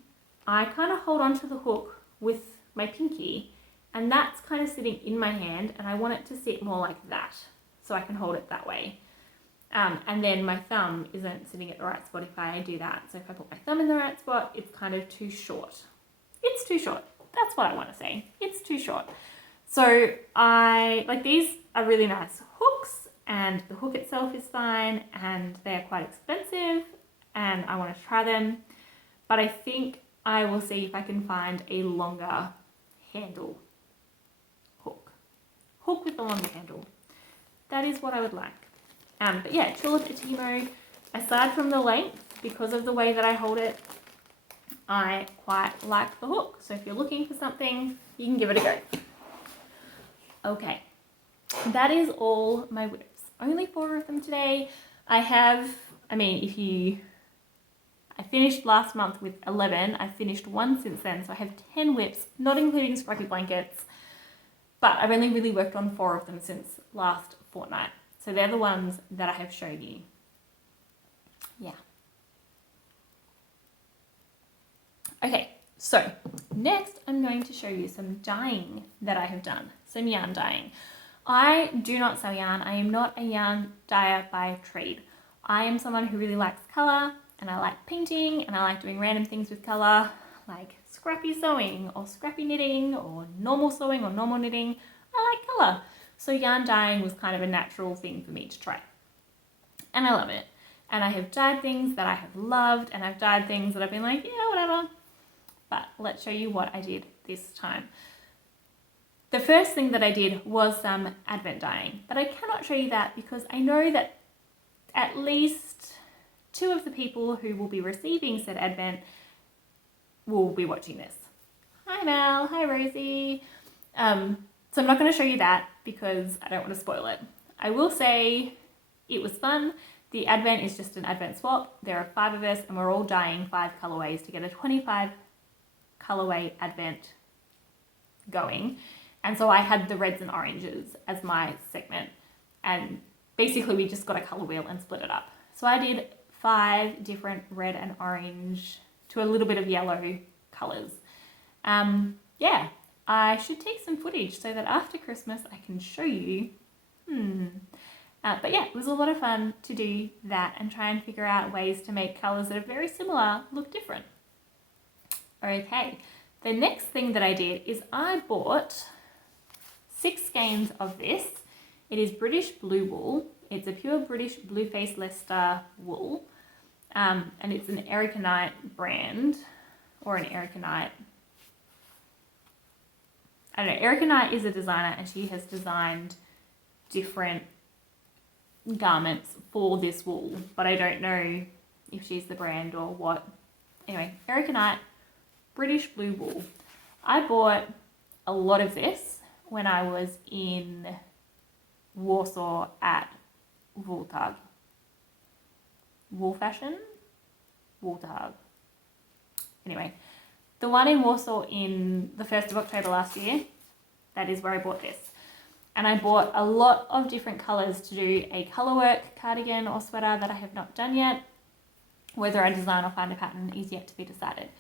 I kind of hold onto the hook with my pinky, and that's kind of sitting in my hand, and I want it to sit more like that so I can hold it that way. And then my thumb isn't sitting at the right spot if I do that. So if I put my thumb in the right spot, it's kind of too short. It's too short. That's what I want to say. It's too short. So these are really nice hooks, and the hook itself is fine, and they're quite expensive, and I want to try them. But I think I will see if I can find a longer handle hook. Hook with a longer handle. That is what I would like. But yeah, Tulip Atimo, aside from the length, because of the way that I hold it, I quite like the hook. So if you're looking for something, you can give it a go. Okay, that is all my whips. Only 4 of them today. I finished last month with 11. I finished 1 since then, so I have 10 whips, not including scrappy blankets. But I've only really worked on 4 of them since last fortnight. So they're the ones that I have shown you. Yeah. Okay, so next I'm going to show you some dyeing that I have done, some yarn dyeing. I do not sell yarn. I am not a yarn dyer by trade. I am someone who really likes colour, and I like painting, and I like doing random things with colour, like scrappy sewing or scrappy knitting or normal sewing or normal knitting. I like colour. So yarn dyeing was kind of a natural thing for me to try. And I love it. And I have dyed things that I have loved, and I've dyed things that I've been like, yeah, whatever. But let's show you what I did this time. The first thing that I did was some advent dyeing, but I cannot show you that because I know that at least 2 of the people who will be receiving said advent will be watching this. Hi Mel, hi Rosie. So I'm not going to show you that because I don't want to spoil it. I will say it was fun. The advent is just an advent swap. There are 5 of us and we're all dyeing 5 colorways to get a 25 colorway advent going. And so I had the reds and oranges as my segment, and basically we just got a color wheel and split it up. So I did 5 different red and orange to a little bit of yellow colors. Yeah, I should take some footage so that after Christmas I can show you. But yeah, it was a lot of fun to do that and try and figure out ways to make colors that are very similar look different. Okay, the next thing that I did is I bought 6 skeins of this. It is British blue wool. It's a pure British Blueface Leicester wool. And it's an Erica Knight brand, or an Erica Knight. I don't know, Erica Knight is a designer and she has designed different garments for this wool, but I don't know if she's the brand or what. Anyway, Erica Knight, British blue wool. I bought a lot of this when I was in Warsaw at Wooltag. Wool Fashion? Wooltag. Anyway, the one in Warsaw in the 1st of October last year, that is where I bought this. And I bought a lot of different colours to do a colourwork cardigan or sweater that I have not done yet. Whether I design or find a pattern is yet to be decided.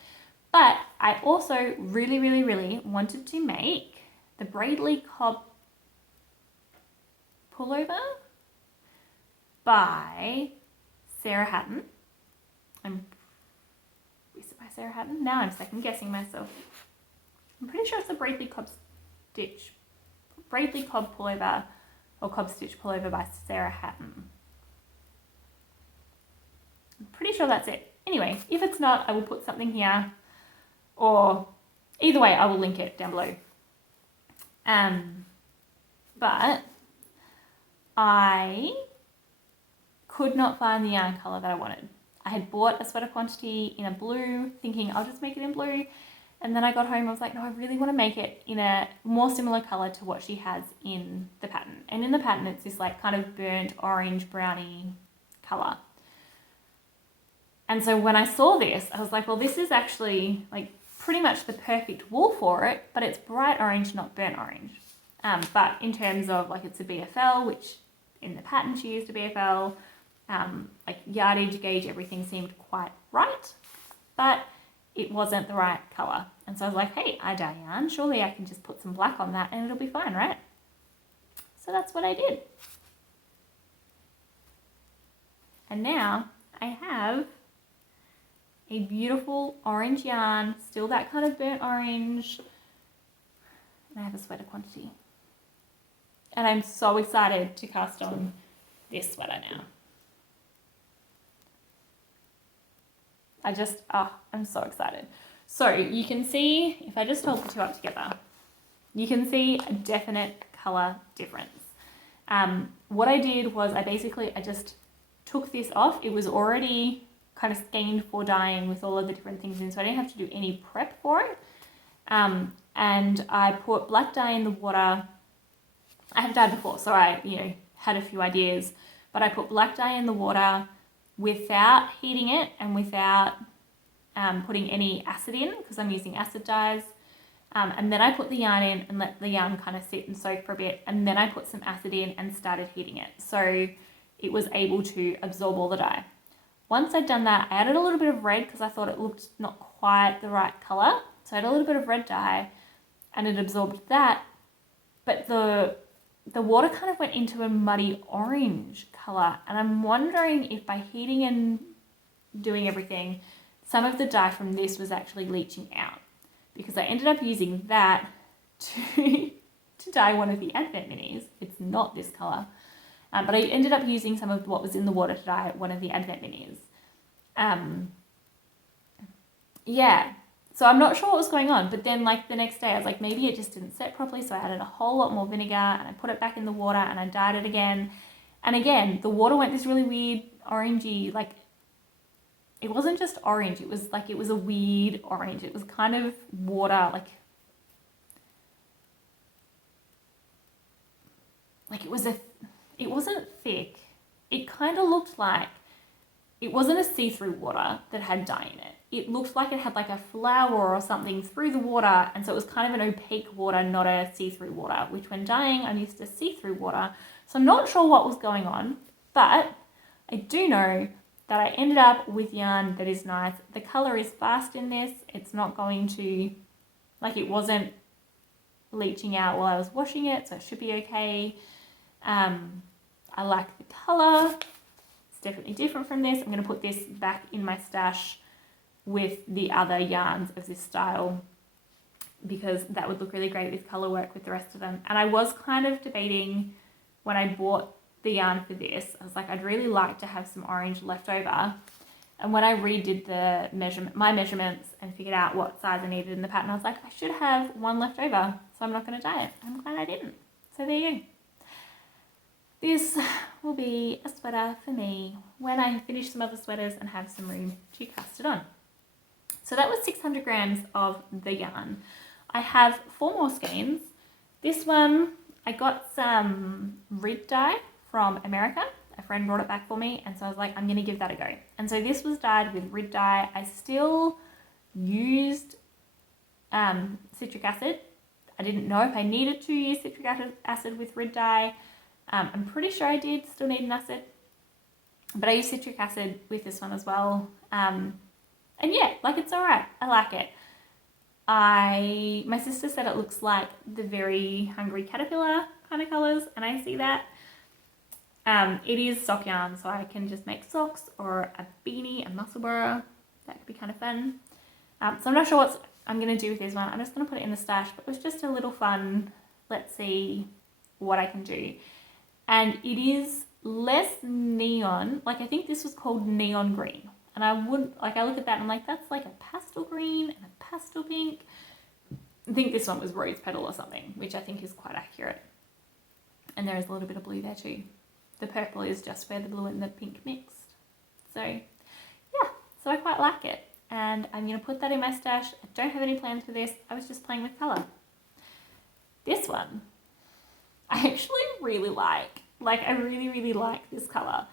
But I also really, really, really wanted to make the Braidley Cobb pullover by Sarah Hatton. Is it by Sarah Hatton? Now I'm second guessing myself. I'm pretty sure it's a Braidley Cobb pullover or Cobb stitch pullover by Sarah Hatton. I'm pretty sure that's it. Anyway, if it's not, I will put something here, or either way, I will link it down below. but I could not find the yarn colour that I wanted. I had bought a sweater quantity in a blue, thinking I'll just make it in blue. And then I got home, I was like, no, I really want to make it in a more similar colour to what she has in the pattern. And in the pattern, it's this like kind of burnt orange browny colour. And so when I saw this, I was like, well, this is actually like pretty much the perfect wool for it, but it's bright orange, not burnt orange. But in terms of like it's a BFL, which in the pattern she used a BFL, like yardage, gauge, everything seemed quite right, but it wasn't the right colour. And so I was like, hey, I dye yarn, surely I can just put some black on that and it'll be fine, right? So that's what I did. And now I have a beautiful orange yarn, still that kind of burnt orange, and I have a sweater quantity. And I'm so excited to cast on this sweater now. I'm so excited. So you can see, if I just hold the two up together, you can see a definite colour difference. What I did was I just took this off. It was already kind of skeined for dyeing with all of the different things in, so I didn't have to do any prep for it. And I put black dye in the water. I have dyed before, so I, had a few ideas, but I put black dye in the water without heating it and without putting any acid in, because I'm using acid dyes. And then I put the yarn in and let the yarn kind of sit and soak for a bit, and then I put some acid in and started heating it. So it was able to absorb all the dye. Once I'd done that, I added a little bit of red because I thought it looked not quite the right colour. So I had a little bit of red dye and it absorbed that, but the water kind of went into a muddy orange colour, and I'm wondering if by heating and doing everything, some of the dye from this was actually leaching out, because I ended up using that to dye one of the Advent minis. It's not this colour, but I ended up using some of what was in the water to dye one of the Advent minis. Yeah. So I'm not sure what was going on, but then like the next day I was like, maybe it just didn't set properly, so I added a whole lot more vinegar and I put it back in the water and I dyed it again. And again, the water went this really weird orangey, like it wasn't just orange, it was a weird orange. It was kind of water, like it wasn't thick. It kind of looked like it wasn't a see-through water that had dye in it. It looked like it had like a flower or something through the water, and so it was kind of an opaque water, not a see-through water, which when dyeing I'm used to see-through water. So I'm not sure what was going on, but I do know that I ended up with yarn that is nice. The colour is fast in this. It's not going to, like it wasn't leaching out while I was washing it, so it should be okay. I like the colour. It's definitely different from this. I'm going to put this back in my stash with the other yarns of this style, because that would look really great with colour work with the rest of them. And I was kind of debating when I bought the yarn for this, I was like, I'd really like to have some orange left over. And when I redid my measurements and figured out what size I needed in the pattern, I was like, I should have one left over, so I'm not going to dye it. I'm glad I didn't. So there you go. This will be a sweater for me when I finish some other sweaters and have some room to cast it on. So that was 600 grams of the yarn. I have 4 more skeins. This one, I got some red dye from America. A friend brought it back for me, and so I was like, I'm going to give that a go. And so this was dyed with red dye. I still used citric acid. I didn't know if I needed to use citric acid with red dye. I'm pretty sure I did still need an acid, but I used citric acid with this one as well. And yeah, like it's all right. I like it. My sister said it looks like the Very Hungry Caterpillar kind of colours, and I see that. It is sock yarn, so I can just make socks or a beanie, a muscle burr. That could be kind of fun. So I'm not sure what I'm going to do with this one. I'm just going to put it in the stash, but it was just a little fun. Let's see what I can do. And it is less neon. Like I think this was called neon green. And I look at that and I'm like, that's like a pastel green and a pastel pink. I think this one was rose petal or something, which I think is quite accurate. And there is a little bit of blue there too. The purple is just where the blue and the pink mixed. So yeah, so I quite like it. And I'm going to put that in my stash. I don't have any plans for this. I was just playing with colour. This one, I actually really like. Like, I really, really like this colour.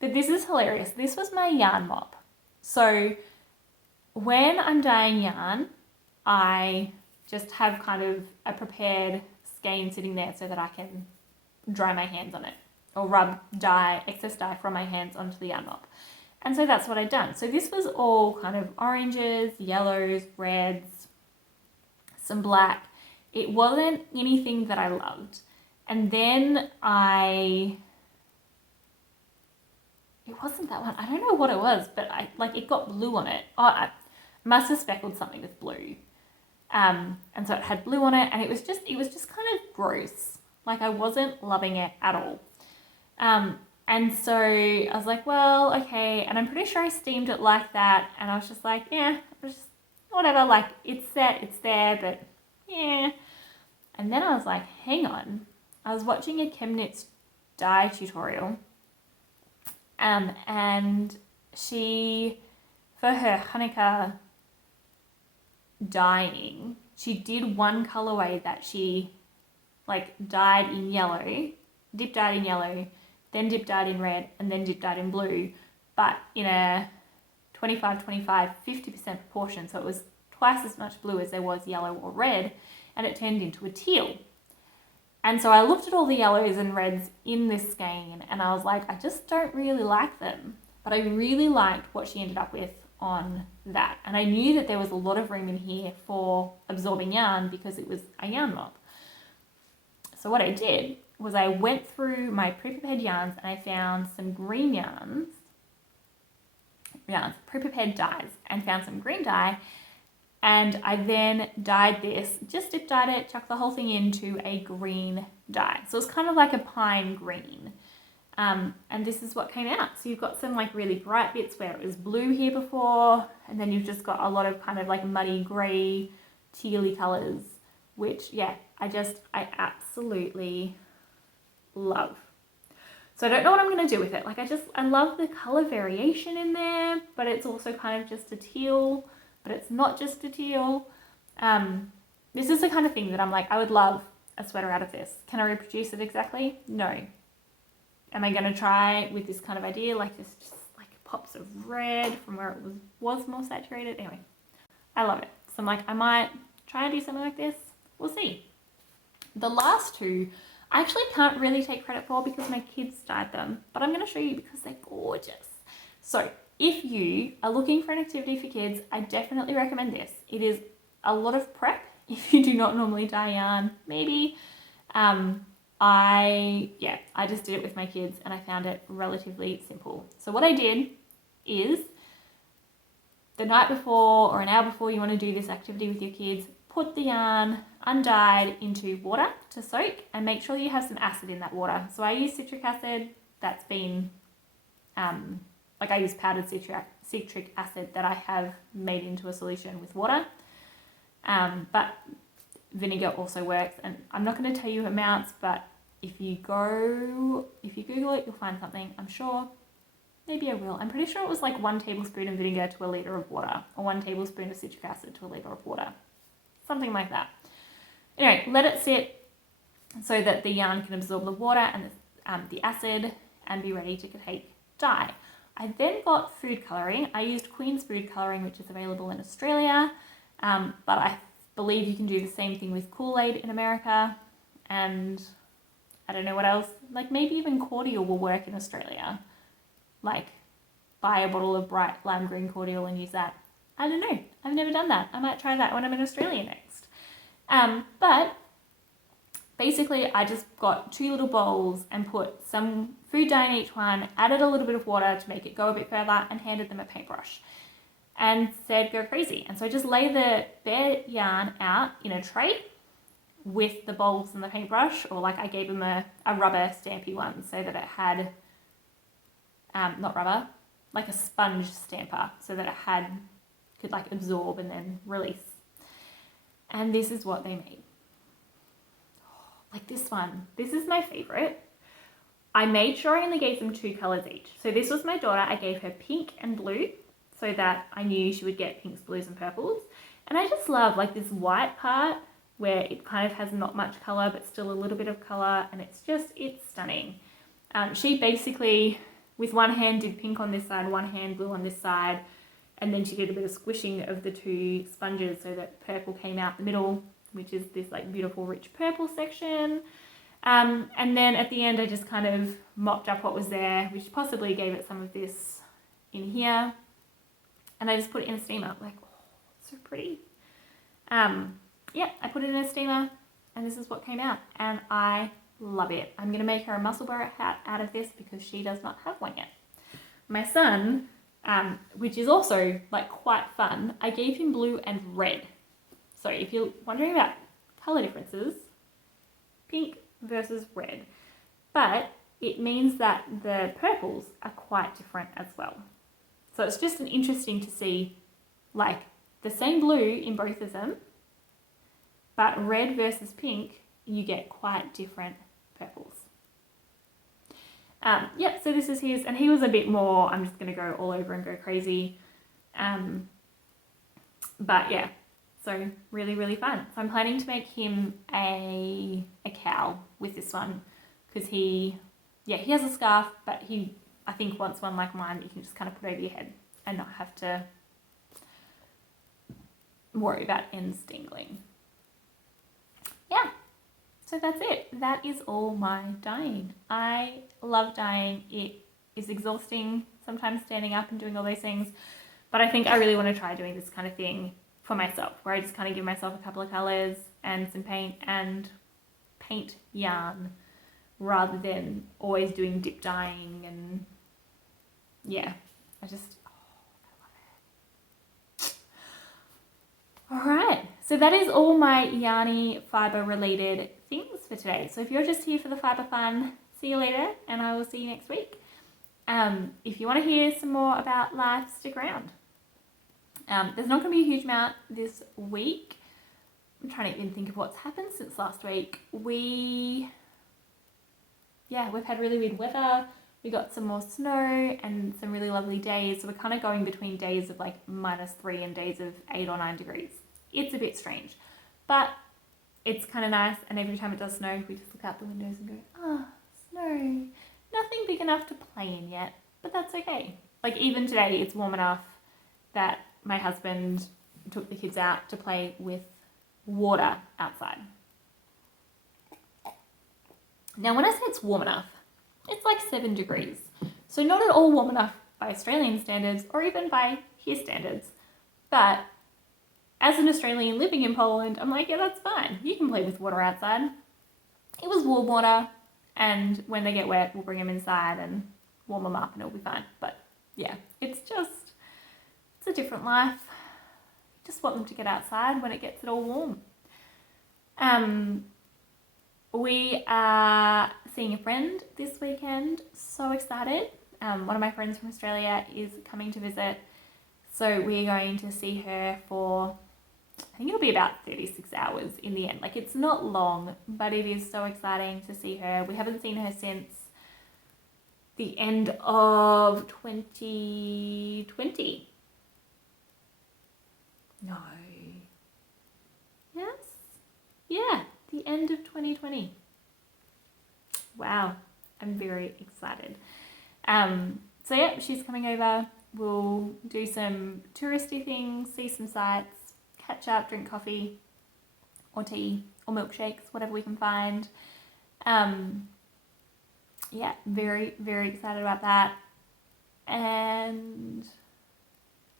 But this is hilarious. This was my yarn mop. So when I'm dyeing yarn, I just have kind of a prepared skein sitting there so that I can dry my hands on it or rub excess dye from my hands onto the yarn mop. And so that's what I'd done. So this was all kind of oranges, yellows, reds, some black. It wasn't anything that I loved. And then it wasn't that one. I don't know what it was, but it got blue on it. Oh, I must have speckled something with blue. And so it had blue on it, and it was just kind of gross. Like, I wasn't loving it at all. And so I was like, well, okay. And I'm pretty sure I steamed it like that. And I was just like, yeah, whatever. Like, it's set, it's there, but yeah. And then I was like, hang on. I was watching a ChemKnits dye tutorial. And she, for her Hanukkah dyeing, she did one colorway that she dyed in yellow, dip dyed in yellow, then dip dyed in red, and then dip dyed in blue, but in a 25-25, 50% proportion. So it was twice as much blue as there was yellow or red, and it turned into a teal. And so I looked at all the yellows and reds in this skein, and I was like, I just don't really like them. But I really liked what she ended up with on that. And I knew that there was a lot of room in here for absorbing yarn because it was a yarn mop. So what I did was I went through my pre-prepared yarns and I found some green yarns, pre-prepared dyes, and found some green dye. And I then dyed this, just dip dyed it, chucked the whole thing into a green dye. So it's kind of like a pine green. And this is what came out. So you've got some really bright bits where it was blue here before, and then you've just got a lot of kind of muddy grey, tealy colours, which, yeah, I absolutely love. So I don't know what I'm going to do with it. I love the colour variation in there, but it's also kind of just a teal, but it's not just a teal. This is the kind of thing that I'm like, I would love a sweater out of this. Can I reproduce it exactly? No. Am I going to try with this kind of idea, just pops of red from where it was more saturated? Anyway, I love it. So I'm like, I might try and do something like this. We'll see. The last two, I actually can't really take credit for because my kids dyed them, but I'm going to show you because they're gorgeous. So if you are looking for an activity for kids, I definitely recommend this. It is a lot of prep if you do not normally dye yarn, maybe. I just did it with my kids and I found it relatively simple. So what I did is the night before or an hour before you want to do this activity with your kids, put the yarn undyed into water to soak and make sure you have some acid in that water. So I use citric acid that's been, I use powdered citric acid that I have made into a solution with water. But vinegar also works, and I'm not going to tell you amounts, but if you Google it, you'll find something, I'm sure. Maybe I will. I'm pretty sure it was 1 tablespoon of vinegar to a litre of water, or 1 tablespoon of citric acid to a litre of water. Something like that. Anyway, let it sit so that the yarn can absorb the water and the acid and be ready to take dye. I then got food colouring. I used Queen's Food Colouring, which is available in Australia, but I believe you can do the same thing with Kool-Aid in America, and I don't know what else. Maybe even cordial will work in Australia. Buy a bottle of bright lime green cordial and use that. I don't know. I've never done that. I might try that when I'm in Australia next. But basically I just got 2 little bowls and put some food dye in each one, added a little bit of water to make it go a bit further, and handed them a paintbrush and said go crazy. And so I just lay the bare yarn out in a tray with the bowls and the paintbrush, or I gave them a rubber stampy one so that it had, not rubber, a sponge stamper so that it could absorb and then release. And this is what they made. like this one. This is my favorite. I made sure I only gave them 2 colors each. So this was my daughter. I gave her pink and blue so that I knew she would get pinks, blues, and purples. And I just love like this white part where it kind of has not much color, but still a little bit of color. And it's stunning. She basically, with one hand, did pink on this side, one hand blue on this side. And then she did a bit of squishing of the 2 sponges so that purple came out the middle, which is this like beautiful rich purple section. And then at the end, I just kind of mopped up what was there, which possibly gave it some of this in here. And I just put it in a steamer. Like, oh, it's so pretty. Yeah, I put it in a steamer and this is what came out. And I love it. I'm going to make her a musselburgh hat out of this because she does not have one yet. My son, which is also like quite fun, I gave him blue and red. So if you're wondering about color differences, pink versus red, but it means that the purples are quite different as well. So it's just interesting to see like the same blue in both of them, but red versus pink, you get quite different purples. Yep, so this is his, and he was a bit more, I'm just going to go all over and go crazy. But yeah, so really, really fun. So I'm planning to make him a cowl with this one because he has a scarf, but he, I think, wants one like mine that you can just kind of put over your head and not have to worry about ends dangling. Yeah, so that's it. That is all my dyeing. I love dyeing. It is exhausting sometimes standing up and doing all those things, but I think I really want to try doing this kind of thing for myself, where I just kind of give myself a couple of colors and some paint and paint yarn rather than always doing dip dyeing. And yeah, I love it. All right, so that is all my yarny fibre related things for today. So if you're just here for the fibre fun, see you later and I will see you next week. If you want to hear some more about life, stick around. There's not going to be a huge amount this week. I'm trying to even think of what's happened since last week. We've had really weird weather. We got some more snow and some really lovely days. So we're kind of going between days of like -3 and days of 8 or 9 degrees. It's a bit strange, but it's kind of nice. And every time it does snow, we just look out the windows and go, snow. Nothing big enough to play in yet, but that's okay. Like even today, it's warm enough that my husband took the kids out to play with water outside. Now, when I say it's warm enough, it's like 7 degrees. So not at all warm enough by Australian standards or even by his standards. But as an Australian living in Poland, I'm like, yeah, that's fine. You can play with water outside. It was warm water, and when they get wet, we'll bring them inside and warm them up and it'll be fine. But yeah, it's a different life. Just want them to get outside when it gets it all warm. We are seeing a friend this weekend. So excited. One of my friends from Australia is coming to visit. So we're going to see her for, I think it'll be about 36 hours in the end. Like it's not long, but it is so exciting to see her. We haven't seen her since the end of 2020. No. Yes? Yeah, the end of 2020. Wow, I'm very excited. So yeah, she's coming over. We'll do some touristy things, see some sights, catch up, drink coffee or tea or milkshakes, whatever we can find. Yeah, very, very excited about that. And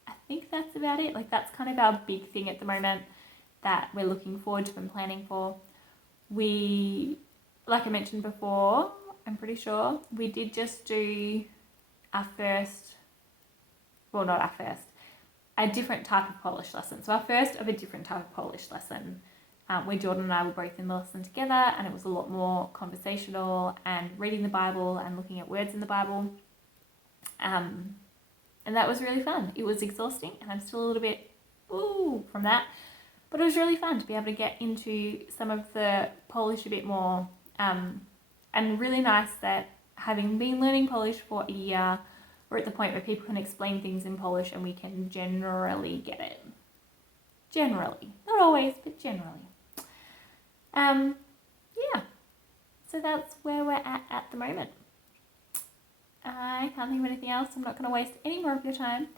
I think that's about it. Like that's kind of our big thing at the moment that we're looking forward to and planning for. We, like I mentioned before, I'm pretty sure, we did just do our first, well not our first, a different type of Polish lesson. So our first of a different type of Polish lesson where Jordan and I were both in the lesson together, and it was a lot more conversational and reading the Bible and looking at words in the Bible. And that was really fun. It was exhausting and I'm still a little bit from that, But it was really fun to be able to get into some of the Polish a bit more, and really nice that having been learning Polish for a year, we're at the point where people can explain things in Polish and we can generally get it. Generally. Not always, but generally. Yeah. So that's where we're at the moment. I can't think of anything else. I'm not going to waste any more of your time.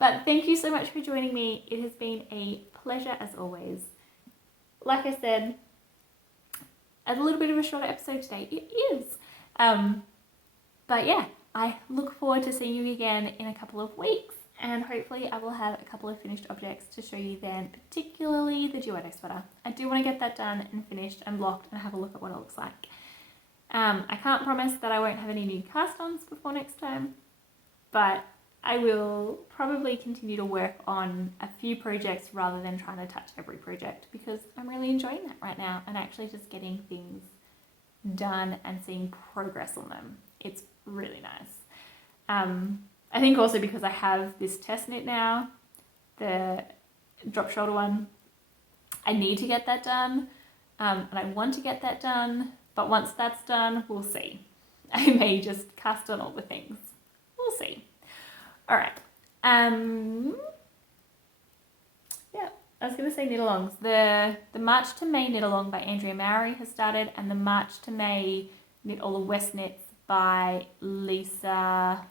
But thank you so much for joining me. It has been a pleasure as always. Like I said, a little bit of a shorter episode today. It is. But yeah, I look forward to seeing you again in a couple of weeks. And hopefully I will have a couple of finished objects to show you then, particularly the duetto sweater. I do want to get that done and finished and blocked and have a look at what it looks like. I can't promise that I won't have any new cast-ons before next time, but I will probably continue to work on a few projects rather than trying to touch every project, because I'm really enjoying that right now and actually just getting things done and seeing progress on them. It's really nice. I think also because I have this test knit now, the drop shoulder one, I need to get that done, and I want to get that done, but once that's done, we'll see. I may just cast on all the things. We'll see. All right. Yeah, I was going to say knit-alongs. The March to May knit-along by Andrea Mowry has started, and the March to May Knit All the West Knits by Lisa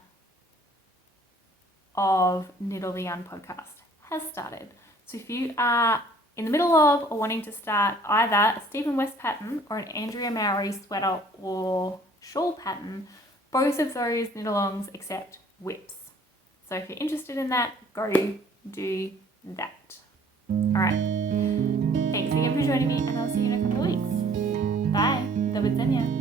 of Knit All the Yarn podcast has started. So if you are in the middle of or wanting to start either a Stephen West pattern or an Andrea Mowry sweater or shawl pattern, both of those knit-alongs accept whips. So if you're interested in that, go do that. All right. Thanks again for joining me, and I'll see you in a couple of weeks. Bye. Do widzenia.